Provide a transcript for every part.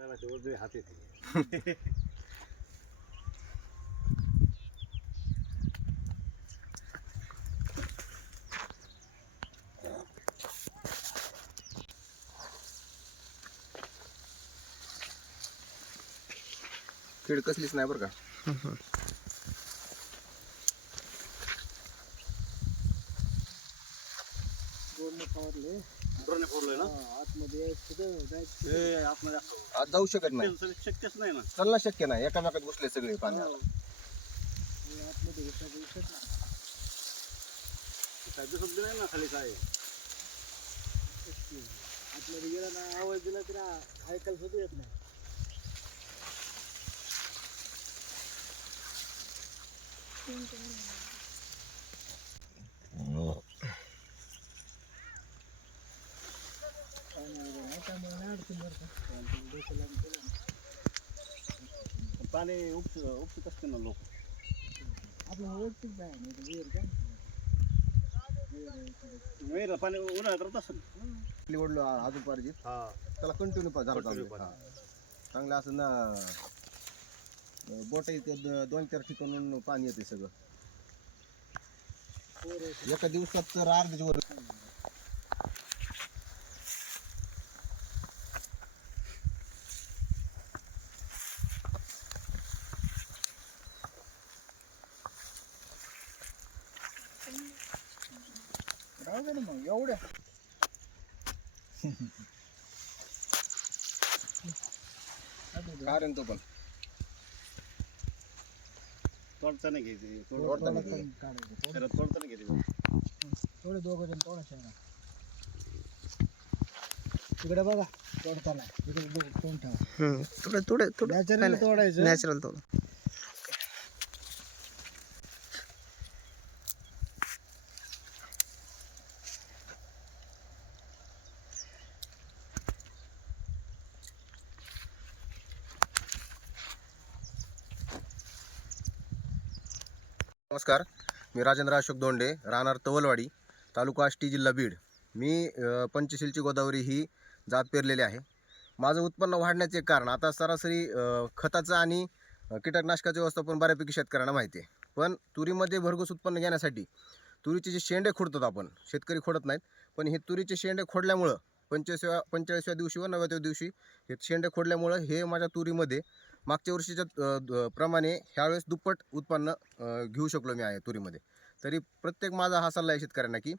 त्याला कीड कसलीच नाही बरं का? ड्रोन फोडलोय ना? ए, आतमध्ये असं. आज जाऊ शकत नाही. शक्यच नाही ना. चलना शक्य नाही. एकामेकात घुसले सगळे पाण्याला. काय दिसत बी नाही ना खाली काय. आतमध्ये गेला ना आवाज दिला तर ऐकायला सुद्धा येत नाही. पाणी उपस उपसत असते ना लोक. आपलं ओळखीच नाही नाही तर विहीर काय वेळ पाणी उन्हाळ्यात राहत असेल. आपली ओढलो अजून पाहिजे हा. त्याला कंटिन्यू झाला. चांगलं असं ना बोट इथे दोन चार ठिकाणून पाणी येते सगळं. एका दिवसात तर अर्ध्याच्या वर राहू दे ना मग एवढ्या कारण तो पण. तोडता नाही घ्यायची तोड- तोडता नाही थोडं घ्यायची. थोडे दोघं जण तिकडे बघा तोडताना. तिकडे तोंड ठेवा. थोडं थोडं थोडं नॅचरली तोडायचं नॅचरल थोडं नमस्कार मी राजेंद्र अशोक दोंडे राहणार तवलवाडी तालुका आष्टी जिल्हा बीड. मी पंचशीलची गोदावरी ही जात पेरलेली आहे. माझं उत्पन्न वाढण्याचे कारण आता सरासरी खताचं आणि कीटकनाशकाचं व्यवस्थापन बऱ्यापैकी शेतकऱ्यांना माहिती आहे. पण तुरीमध्ये भरघोस उत्पन्न घेण्यासाठी तुरीचे जे शेंडे खोडतात आपण शेतकरी खोडत नाहीत पण हे तुरीचे शेंडे खोडल्यामुळं पंचवीसव्या पंचेचाळीसव्या दिवशी व नव्याव्या दिवशी हे शेंडे खोडल्यामुळं हे माझ्या तुरीमध्ये मागच्या वर्षीच्या प्रमाणे ह्यावेळेस दुप्पट उत्पन्न घेऊ शकलो मी आहे तुरीमध्ये. तरी प्रत्येक माझा हा सल्ला आहे शेतकऱ्यांना की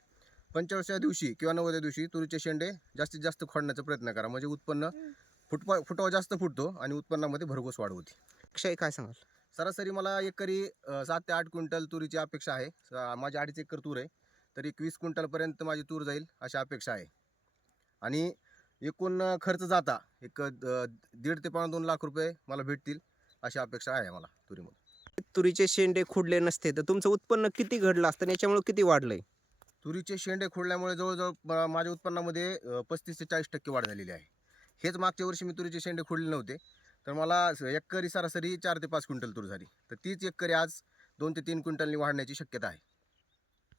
पंचवर्षाच्या दिवशी किंवा नव्वद्या दिवशी तुरीचे शेंडे जास्तीत जास्त खोडण्याचा प्रयत्न करा. म्हणजे उत्पन्न फुटवा फुटवा जास्त फुटतो आणि उत्पन्नामध्ये भरघोस वाढ होते. अक्षय काय सांगाल? सरासरी मला एकरी सात ते आठ क्विंटल तुरीची अपेक्षा आहे. स- माझी अडीच एकर तूर आहे. तर एक वीस क्विंटलपर्यंत माझी तूर जाईल अशी अपेक्षा आहे. आणि एकूण खर्च जाता एक द- दीड ते पावणे दोन लाख रुपये मला भेटतील अशी अपेक्षा आहे मला तुरीमध्ये तुरीचे शेंडे खुडले नसते तर तुमचं उत्पन्न किती घडलं असतं? आणि याच्यामुळे किती वाढलंय? तुरीचे शेंडे खोडल्यामुळे जवळजवळ म- माझ्या उत्पन्नामध्ये अ, पस्तीस ते चाळीस टक्के वाढ झालेली आहे. हेच मागच्या वर्षी मी तुरीचे शेंडे खोडले नव्हते तर मला स- एकरी सरासरी चार ते पाच क्विंटल तूर झाली. तर तीच एकरी आज दोन ते तीन क्विंटलनी वाढण्याची शक्यता आहे.